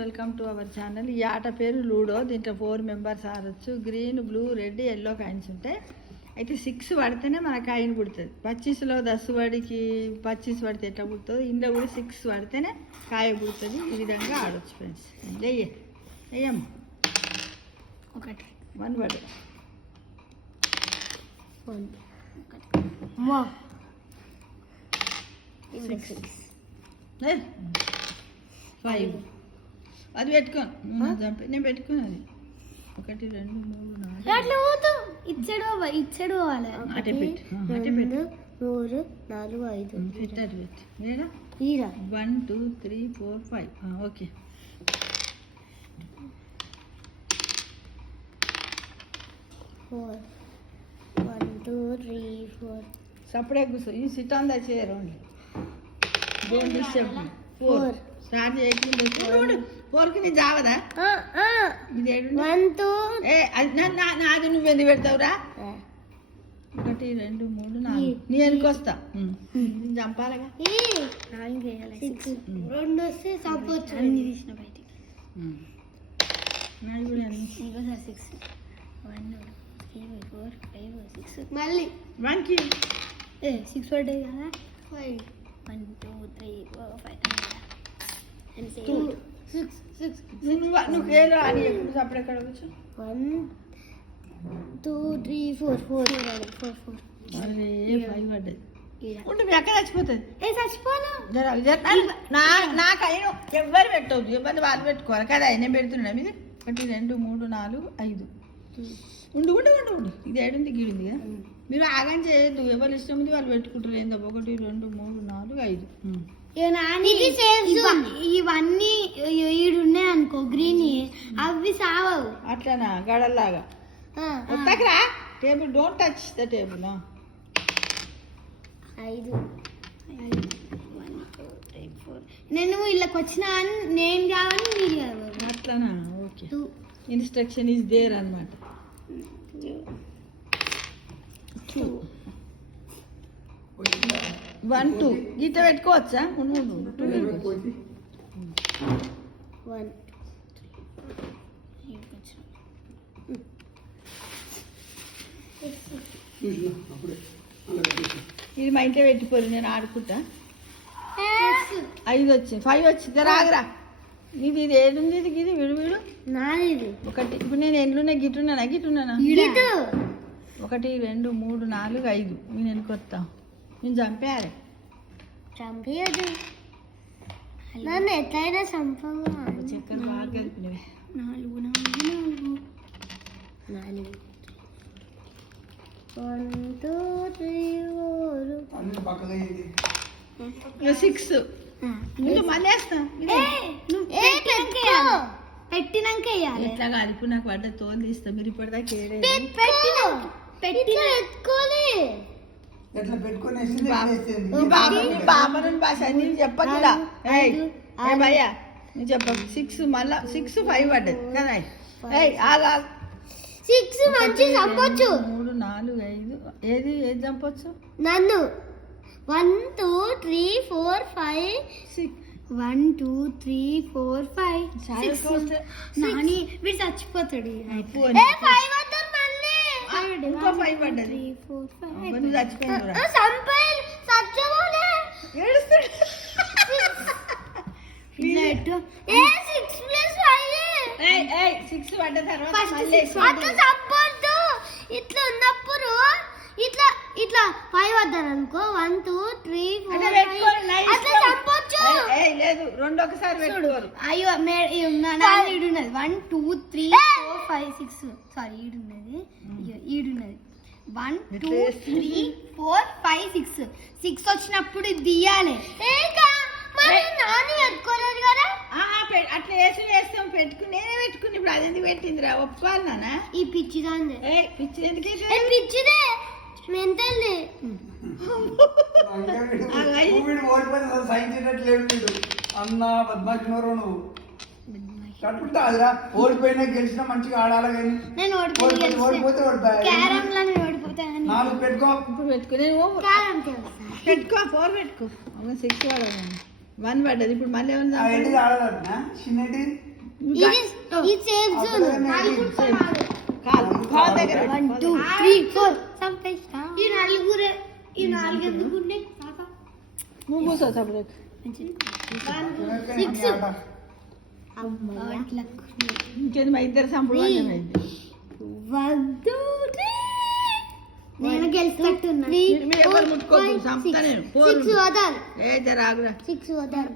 Welcome to our channel. ఈ ఆట పేరు లూడో. దీంట్లో 4 మెంబర్స్ ఆడొచ్చు. Green, blue, red, yellow coins ఉంటాయి. అయితే 6 పడితేనే మన కాయిన్ పుడుతుంది. 25లో 10 పడికి 25 పడితే ఎట్లా పుడుతుంది, ఇంట్లో కూడా 6 పడితేనే కాయ పుడుతుంది. ఈ విధంగా ఆడొచ్చు ఫ్రెండ్స్. వెయ్యమ్మా. 1 పడు. 5 అది పెట్టుకోను. నేను పెట్టుకున్నది 1 2 3 4 ఇచ్చడు 2 3 4 5 పెట్టారు. పెట్టు 1 2 3 4 5. ఓకే. సపడే కూర్చో. You SIT on the chair only. Don't disturb me. 4 start చేయకుండా 4కి నీ జావదా? ఇది 1 2 నాది నువ్వెందుకు పెడతావురా? 1 2 3 4 నీ వెనక్కి వస్తా. చంపాలగా 2 వస్తే చంపొచ్చు. అన్ని తీసిన బయటికి నాది కూడా 6 1 2 3 4 5 6 మళ్ళీ 1కి 6 పడ్డాయి కదా. 5 1 2 3 4 5 2 6 నువ్వు ఏదో అని ఎప్పుడు సపరేట్ ఎక్కడ కూర్చో. 1 2 3 4 4 అరే 5 పడ్డది. ఉంటే మీ అక్క చచ్చిపోతుంది. చచ్చిపోను నాకు అయిన ఎవరు పెట్టవద్దు. ఎవరిని వాళ్ళు పెట్టుకోవాలి కదా. అయినా పెడుతున్నా మీది. 1 2 3 4 5 ఉండు ఉండు ఉండు ఉండు. ఇది 7 ఉంది, గీడుంది కదా. మీరు ఆగం చేయొద్దు. ఎవరు ఇష్టం ఉంది వాళ్ళు పెట్టుకుంటారు. ఏందో 1 2 3 4 5. ఇవన్నీ ఈడున్నాయి అనుకో గ్రీన్, అవి సావవు. అట్లానా? గడల్లాగా ఒక్కరా table. Don't touch the table. 5 1 2 3 4 నేను ఇళ్ళకి వచ్చిన నేను కావాలి, మీరు కావాలి. అట్లానా? ఓకే. ఇన్స్ట్రక్షన్ ఈజ్ దేర్ అన్నమాట. 2 1 2 గీత పెట్టుకోవచ్చా? 2 1 ఇది మా ఇంట్లో పెట్టిపోరు. నేను ఆడుకుంటా. 5 వచ్చింది. 5 వచ్చింది. రాగరా. ఇది 7 ఉంది. ఇది ఇది విడు విడు నాది 1. ఇప్పుడు నేను ఎన్నున్నా గిట్టున్నానా? 1 2 3 4 5. నేను వెనుకొస్తా. నేను చంపేయాలి. చంపేయదు నన్ను. ఎట్లయినా చంపవు. చక్కెర బాగా కలిపినవి. 4 1 2 3 4 6 మళ్ళీ వేస్తా. పెట్టినాక ఎట్లా కాదు. ఇప్పుడు నాకు పడ్డ తోలు తీస్తా. మీరు ఇప్పటిదాకా బాబను భాష నీకు చెప్పకుండా భయ్యా నువ్వు చెప్ప. 6 మళ్ళా 6 5 పడ్డది కదా. 6 మంచి చంపొచ్చు. 3 4 5 ఏది చంపొచ్చు? నన్ను 1 2 3 4 5 6 1 2 3 4 5 6 నాని వీడు చచ్చిపోతాడు. 5 వద్దాం మళ్ళీ. ఇంకో 5 పడ్డది. 3 4 5 నువ్వు చచ్చిపోయింది. సంపైల్ సత్యమోనే ఏడుస్తాడు. 6 పడ్డ తర్వాత చంపొద్దు. ఇట్లా ఉన్నప్పుడు ఇట్లా ఇట్లా 5 వద్దాను అనుకో. 1 2 3 4 అట్లా చంపొచ్చు. లేదు 2 ఒకసారి పెట్టుకోరు. అయ్యో ఈడున్నది 1 2 3 4 5 6 సారీ ఈడున్నది. ఈడున్నది 1 2 3 4 5 6 6 వచ్చినప్పుడు ఇది తీయాలి. నాని పెట్టుకోలేదు కదా. అట్లా వేస్తాం. పెట్టుకుని నేనే పెట్టుకుని. ఇప్పుడు అది ఎందుకు పెట్టిందిరా? ఒప్పుకోవాలి నాన్న. ఈ పిచ్చిదాంది. పిచ్చి ఎందుకు? పిచ్చిదే మెంటల్ది. ఓడిపోయినా గెలిచినా మంచిగా ఆడాలి. కానీ నేను ఓడిపోతే ఓడిపోతాను. 4 పెట్టుకో. ఇప్పుడు పెట్టుకుని పెట్టుకో. 4 పెట్టుకో. 6 వాడాలి. 1 పడ్డది. ఇప్పుడు మళ్ళీ ఆ ఏమన్నా ఏంటిది ఆడదన్నా చిన్నటి ఇది సేఫ్ జోన్. కాల్ దగ్గర 1 2 3 4 సంపేస్తా. ఈ నలుగురే ఈ నాలుగు ఎందుకు ఉన్నాయి తాత? నువ్వు కూర్చో సపరేట్. 6 అమ్మయ్య. ఇంకేది మా ఇద్దరు సంపూర్ణమైంది. 1 2 3 నేను గెలుస్తున్నా. మీరు ఎవరు ముట్టుకోదు సంపుతా నేను. 6 వదల్. ఏ ఇద్దరు ఆగురా. 6 వదల్.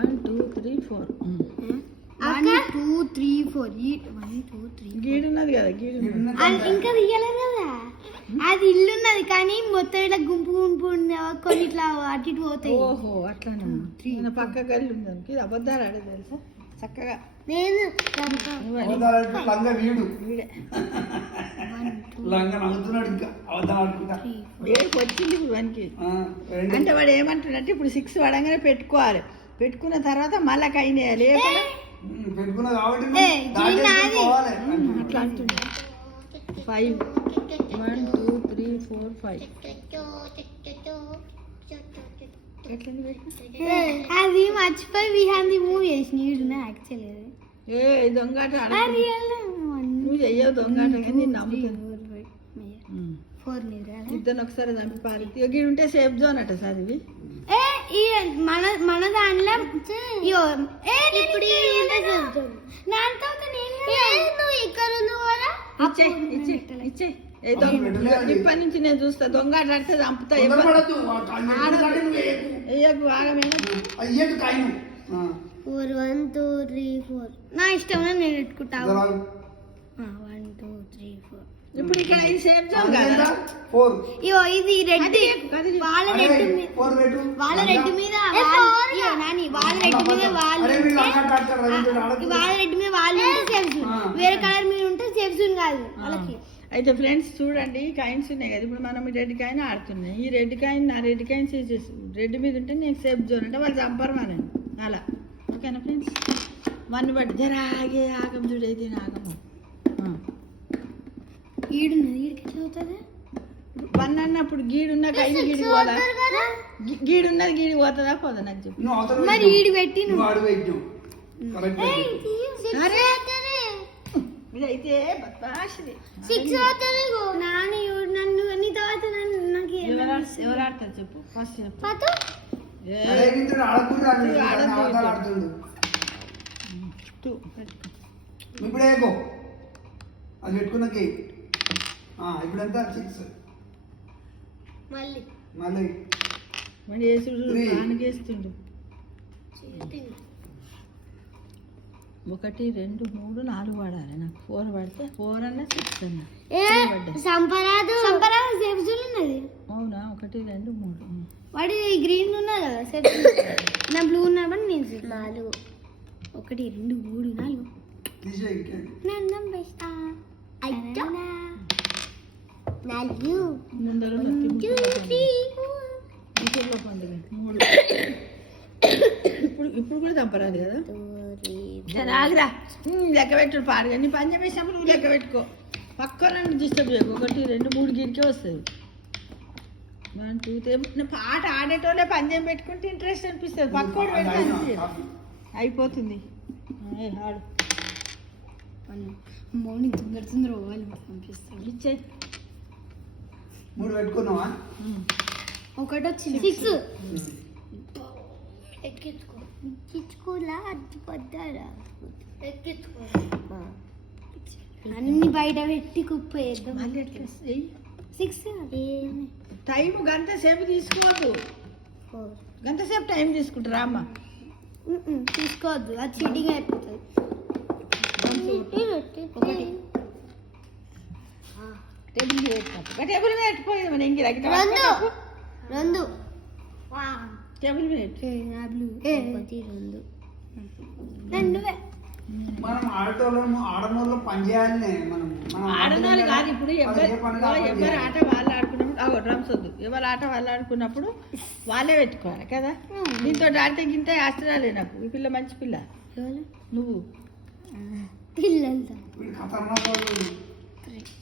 1 2 3 4. 1 2 3 4 1 2 3 గీడున్నది కదా గీడు. ఇంకా తీయలేదు కదా. అది ఇల్లు ఉన్నది కానీ మొత్తం ఇట్లా గుంపు గుంపు కొన్ని ఇట్లా అటు ఇటు పోతాయి. ఓహో అట్లానా. నేను పక్క గల్లి ఉందానికి ఇది అబద్ధాలు ఆడే తెలుసా చక్కగా. నేను లంగ వీడు వీడే లంగ నవ్వుతున్నాడు ఇంకా అవతల ఆడుకుంటా. ఏడుపు వచ్చింది ఇప్పుడు వానికి. రెండు. అంటే వాడు ఏమంటున్నట్టు ఇప్పుడు 6 పడంగానే పెట్టుకోవాలి. పెట్టుకున్న తర్వాత మళ్ళా కైనేయాలి. పెట్టుకున్నా కాబట్టి ఏయ్, దాటి నాది. పోవాలి. అట్లా అంటుంది. 5 1 2 3 4 5 ఎట్లా పెట్టినా అది మర్చిపోయి విహాంది మూవీ వేసిన ఈడున్నా యాక్చువల్లీ అది. ఏ దొంగాట ఆడ రియల్ నువ్వు చెయ్యవు దొంగాట కానీ నేను నమ్ముతాను. 4 నిద్ర. ఇద్దరు ఒకసారి చంపి పారి గీడు ఉంటే సేఫ్ జోన్ అట సార్ ఇవి. ఈ మన దాంట్లో ఇప్పుడు నువ్వు ఇక్కడ ఇచ్చేయి ఇప్పటి నుంచి నేను చూస్తా. దొంగాట ఆడితే చంపుతా. తొందరపడద్దు. ఆ కాలు మీద దాటి నువ్వు వేయకు. వేయకు ఆగమేనా. అయ్యేకు కాయను. 4 1 2 3 4 నా ఇష్టం నేను పెట్టుకుంటా. 1 2 3 4 ఇప్పుడు ఇక్కడ ఇది సేఫ్ జోన్ కదా. 4 ఇయో ఇది రెడ్ వాళ్ళ రెడ్ మీద 4 పెట్టు. వాళ్ళ రెడ్ మీద నాని వాళ్ళ రెడ్ మీద వాళ్ళు అరే వీళ్ళు లంగా కాడతారు రా, వీళ్ళు ఆడకు. వాళ్ళ రెడ్ మీద వాళ్ళు ఉంటే సేఫ్ జోన్. వేరే కలర్ మీద ఉంటే సేఫ్ జోన్ కాదు వాళ్ళకి. అయితే ఫ్రెండ్స్ చూడండి కాయిన్స్ ఉన్నాయి కదా. ఇప్పుడు మనం ఈ రెడ్ కాయిన్ ఆడుతున్నాయి. ఈ రెడ్ కాయిన్ నా రెడ్ కాయిన్ చేసేసి రెడ్ మీద ఉంటే నేను సేఫ్ జోన్ అంటే వాళ్ళు చంపరు మనం అలా. ఓకేనా ఫ్రెండ్స్. 1 బట్టి జరా ఆగే ఆగం చూడైతే ఆగము. ఈడున్నది ఈడికి ఎట్లా అవుతుంది? 1 అన్నప్పుడు గీడున్న కాయిన్ గీడికి పోదా? గీడున్నది గీడికి పోతుందా పోదా నాకు చెప్పు. నువ్వు అవతల మరి పెట్టు. ఈడు పెట్టి నువ్వు ఆడు పెట్టు. కరెక్ట్ పెట్టు. అరే ఇదైతే బత్తాషిది. 6 అవుతుంది నాని నన్ను నీ తర్వాత నాకు ఎవరు ఆడతారు చెప్పు ఫస్ట్ చెప్పు. పతు అదే ఇంద్రుడు ఆడకుండా ఆడద్దు. అవతల ఆడుతుండు. 2 ఇప్పుడు ఏకో అది పెట్టుకున్నకి ఇప్పుడు ఎంత 6 మళ్ళీ మళ్ళీ మరి వేసుడు ఆనకేస్తుండు. 1 2 3 4 పడాలి నాకు. 4 పడితే 4 అన్నా 6 అన్నా సంపరాదు సేఫ్ జోన్ ఉన్నది. అవునా 1 2 3 వాడి గ్రీన్ ఉన్నది కదా సేఫ్ నా బ్లూ ఉన్నప్పుడు నేను 4 1 2 3 4 తీసే ఇంకేంటి. నన్నం బెస్టా అయ్యో 4 ముందర 2 3 ఇంకెళ్ళ పండుగ 3. ఇప్పుడు కూడా చంపరాదు కదా. ఆగిరా లెక్క పెట్టుడు పాడు కానీ పంచం వేసినప్పుడు నువ్వు లెక్క పెట్టుకో. పక్కన డిస్టర్బ్ చేయకు. 1 2 3 గీడికే వస్తుంది. 1 2 3 పాట ఆడేటోళ్ళే పంచం పెట్టుకుంటే ఇంట్రెస్ట్ అనిపిస్తుంది. పక్కోడు పెడితే అయిపోతుంది. ఆడు మార్నింగ్ తొందర వాళ్ళు పంపిస్తాడు. ఇచ్చేయి 3 పెట్టుకున్నావా? ఒకటి వచ్చింది 6 ఎక్కించుకోలా అది పడ్డారా ఎక్కించుకో అన్ని బయట పెట్టి కుప్ప వేద్దాం. మళ్ళీ ఎట్లా 6 టైం గంట సేపు తీసుకోవద్దు. గంట సేపు టైం తీసుకుంటారా అమ్మ. తీసుకోవద్దు అది చీటింగ్ అయిపోతుంది. 1 టేబుల్ మీద పెట్టినప్పుడు టేబుల్ మీద పెట్టిపోయింది మన ఇంకి 2 టేబుల్ మీద పెట్టు. 2 మనం ఆడనోళ్ళు పని చేయాలనే మనం ఆడనాలు కాదు. ఇప్పుడు అదే పనిగా ఎవరు ఆట వాళ్ళు ఆడుకున్నప్పుడు డ్రమ్స్ వద్దు. ఎవరు ఆట వాళ్ళు ఆడుకున్నప్పుడు వాళ్ళే పెట్టుకోవాలి కదా. దీంతో ఆడితే గింత ఆశ్చర్యాలు లేనప్పుడు. ఈ పిల్ల మంచి పిల్ల. నువ్వు పిల్లలతో వీడు ఖతర్నాక్ వాడు.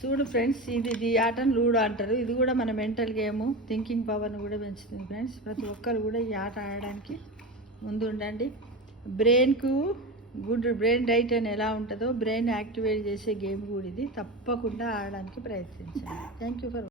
చూడు ఫ్రెండ్స్, ఇది ఆటను లూడో అంటారు. ఇది కూడా మన మెంటల్ గేమ్, థింకింగ్ పవర్ని కూడా పెంచుతుంది ఫ్రెండ్స్. ప్రతి ఒక్కరు కూడా ఈ ఆట ఆడడానికి ముందు ఉండండి. బ్రెయిన్కు బ్రెయిన్ డైట్ అని ఎలా ఉంటుందో బ్రెయిన్ యాక్టివేట్ చేసే గేమ్ కూడా ఇది. తప్పకుండా ఆడడానికి ప్రయత్నించండి. Thank you for